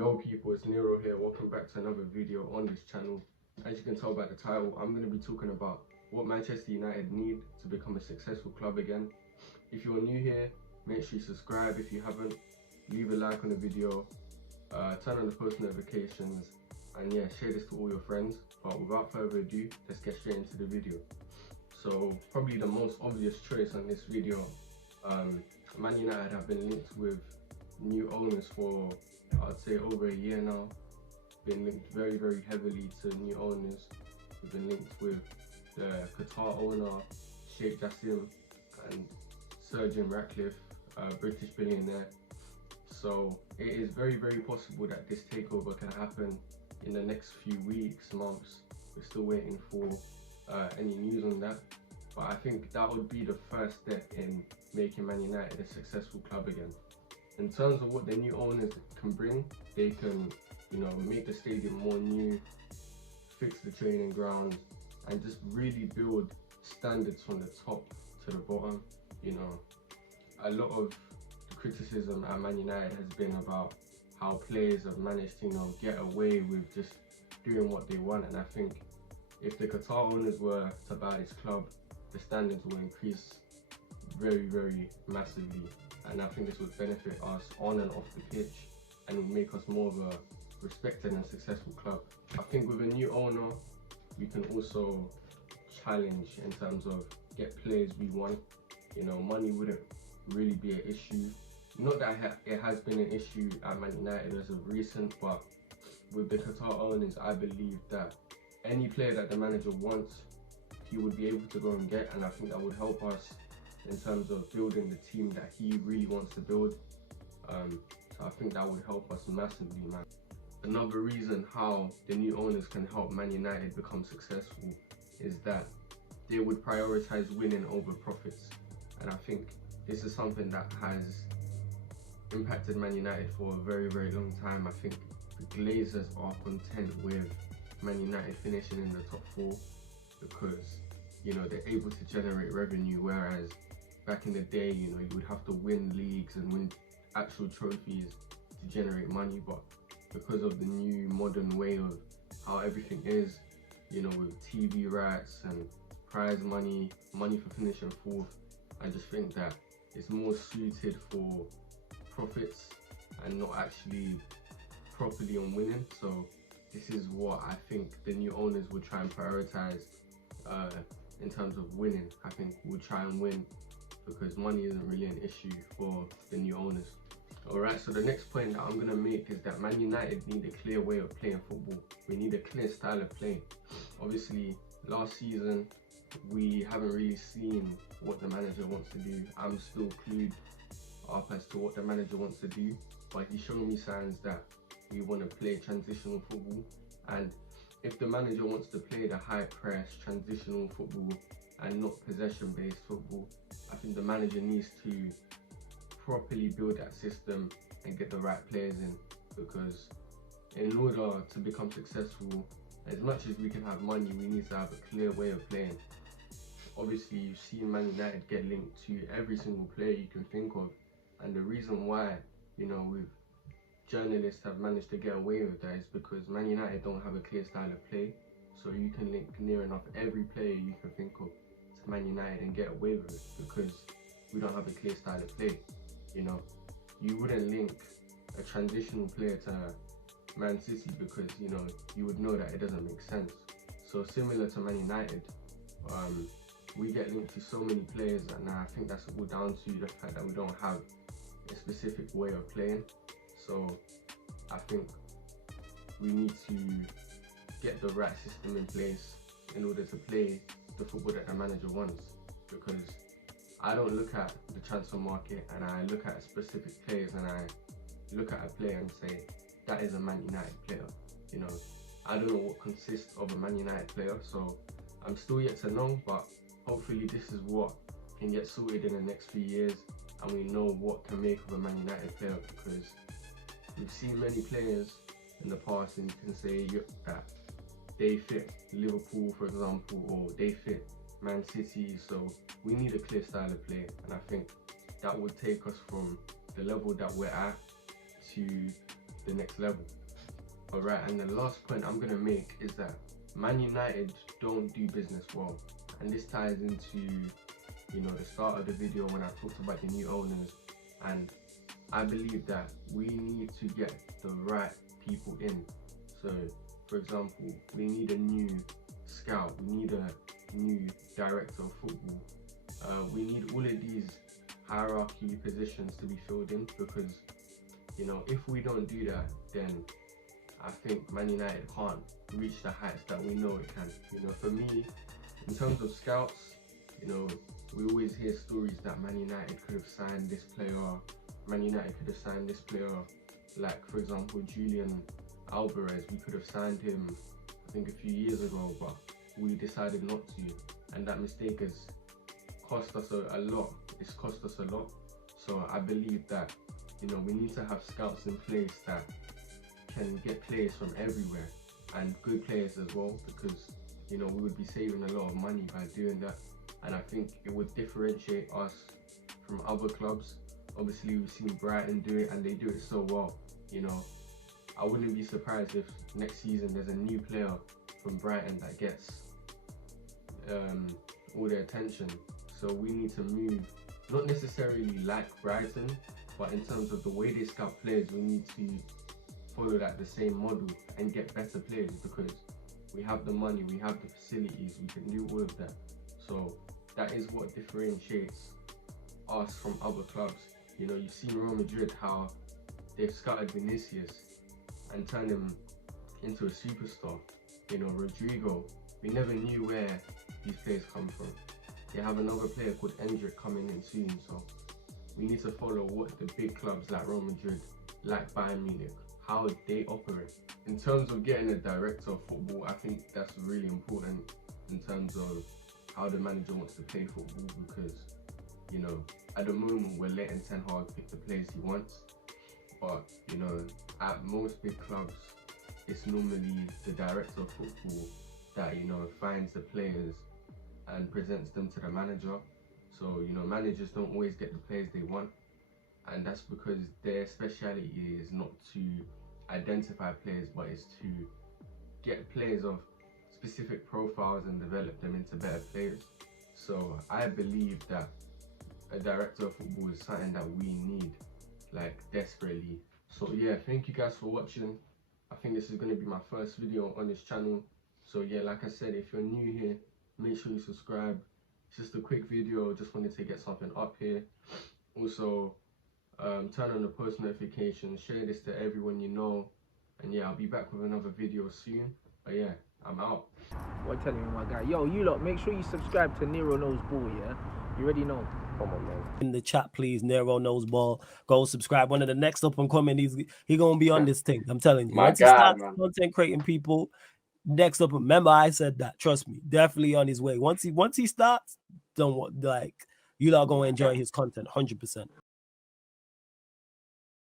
Yo people, it's Nero here. Welcome back to another video on this channel. As you can tell by the title, I'm going to be talking about what Manchester United need to become a successful club again. If you're new here, make sure you subscribe if you haven't, leave a like on the video, turn on the post notifications, and yeah, share this to all your friends. But without further ado, let's get straight into the video. So probably the most obvious choice on this video, Man United have been linked with new owners for I'd say over a year now. Been linked very heavily to new owners. We've been linked with the Qatar owner Sheikh Jassim and Sir Jim Ratcliffe, British billionaire. So it is very possible that this takeover can happen in the next few weeks, months. We're still waiting for any news on that, but I think that would be the first step in making Man United a successful club again. In terms of what the new owners can bring, they can, make the stadium more new, fix the training grounds, and just really build standards from the top to the bottom. A lot of the criticism at Man United has been about how players have managed to, get away with just doing what they want. And I think if the Qatar owners were to buy this club, the standards will increase very massively. And I think this would benefit us on and off the pitch, and would make us more of a respected and successful club. I think with a new owner, we can also challenge in terms of get players we want. Money wouldn't really be an issue. Not that it has been an issue at Man United as of recent, but with the Qatar owners, I believe that any player that the manager wants, he would be able to go and get, and I think that would help us in terms of building the team that he really wants to build. So I think that would help us massively, man. Another reason how the new owners can help Man United become successful is that they would prioritize winning over profits. And I think this is something that has impacted Man United for a very long time. I think the Glazers are content with Man United finishing in the top 4 because they're able to generate revenue, whereas back in the day, you would have to win leagues and win actual trophies to generate money. But because of the new modern way of how everything is, with TV rights and prize money for finishing 4th, I just think that it's more suited for profits and not actually properly on winning. So this is what I think the new owners will try and prioritize in terms of winning. I think we'll try and win because money isn't really an issue for the new owners. Alright, so the next point that I'm going to make is that Man United need a clear way of playing football. We need a clear style of play. Obviously, last season, we haven't really seen what the manager wants to do. I'm still clued up as to what the manager wants to do, but he's showing me signs that we want to play transitional football. And if the manager wants to play the high press transitional football and not possession based football, I think the manager needs to properly build that system and get the right players in, because in order to become successful, as much as we can have money, we need to have a clear way of playing. Obviously, you've seen Man United get linked to every single player you can think of, and the reason why with journalists have managed to get away with that is because Man United don't have a clear style of play. So you can link near enough every player you can think of to Man United and get away with it because we don't have a clear style of play. You wouldn't link a transitional player to Man City because you would know that it doesn't make sense. So similar to Man United, we get linked to so many players, and I think that's all down to the fact that we don't have a specific way of playing. So I think we need to get the right system in place in order to play the football that the manager wants, because I don't look at the transfer market and I look at specific players and I look at a player and say that is a Man United player. I don't know what consists of a Man United player, so I'm still yet to know, but hopefully this is what can get sorted in the next few years and we know what to make of a Man United player, because we've seen many players in the past and you can say that they fit Liverpool, for example, or they fit Man City. So we need a clear style of play, and I think that would take us from the level that we're at to the next level. Alright, and the last point I'm going to make is that Man United don't do business well. And this ties into, you know, the start of the video when I talked about the new owners. And I believe that we need to get the right people in. So, for example, we need a new scout, we need a new director of football. We need all of these hierarchy positions to be filled in, because, you know, if we don't do that, then I think Man United can't reach the heights that we know it can. You know, for me, in terms of scouts, you know, we always hear stories that Man United could have signed this player, Man United could have signed this player, like for example Julian Alvarez. We could have signed him I think a few years ago, but we decided not to, and that mistake has cost us a lot. It's cost us a lot. So I believe that, you know, we need to have scouts in place that can get players from everywhere, and good players as well, because, you know, we would be saving a lot of money by doing that, and I think it would differentiate us from other clubs. Obviously we've seen Brighton do it, and they do it so well. You know, I wouldn't be surprised if next season there's a new player from Brighton that gets all the attention. So we need to move, not necessarily like Brighton, but in terms of the way they scout players, we need to follow that the same model and get better players, because we have the money, we have the facilities, we can do all of that. So that is what differentiates us from other clubs. You know, you've seen Real Madrid, how they've scouted Vinicius and turned him into a superstar. You know, Rodrigo, we never knew where these players come from. They have another player called Endrick coming in soon, so we need to follow what the big clubs like Real Madrid, like Bayern Munich, how they operate. In terms of getting a director of football, I think that's really important in terms of how the manager wants to play football, because, you know, at the moment we're letting Ten Hag pick the players he wants, but, you know, at most big clubs, it's normally the director of football that, you know, finds the players and presents them to the manager. So, you know, managers don't always get the players they want, and that's because their speciality is not to identify players, but it's to get players of specific profiles and develop them into better players. So I believe that a director of football is something that we need, like, desperately. So yeah, thank you guys for watching. I think this is going to be my first video on this channel. So yeah, like I said, if you're new here, make sure you subscribe. It's just a quick video, just wanted to get something up here. Also, turn on the post notifications, share this to everyone you know, and yeah, I'll be back with another video soon. But yeah, I'm out. What I'm telling you, my guy. Yo, you lot, make sure you subscribe to Nero Knows Ball, yeah? You already know. Come on, man. In the chat, please. Nero Knows Ball. Go subscribe. One of the next up and coming, he gonna be on this thing. I'm telling you. My Once God, he starts man. content creating people, next up. Remember, I said that. Trust me, definitely on his way. Once he starts, don't want, like, you lot gonna enjoy his content 100%.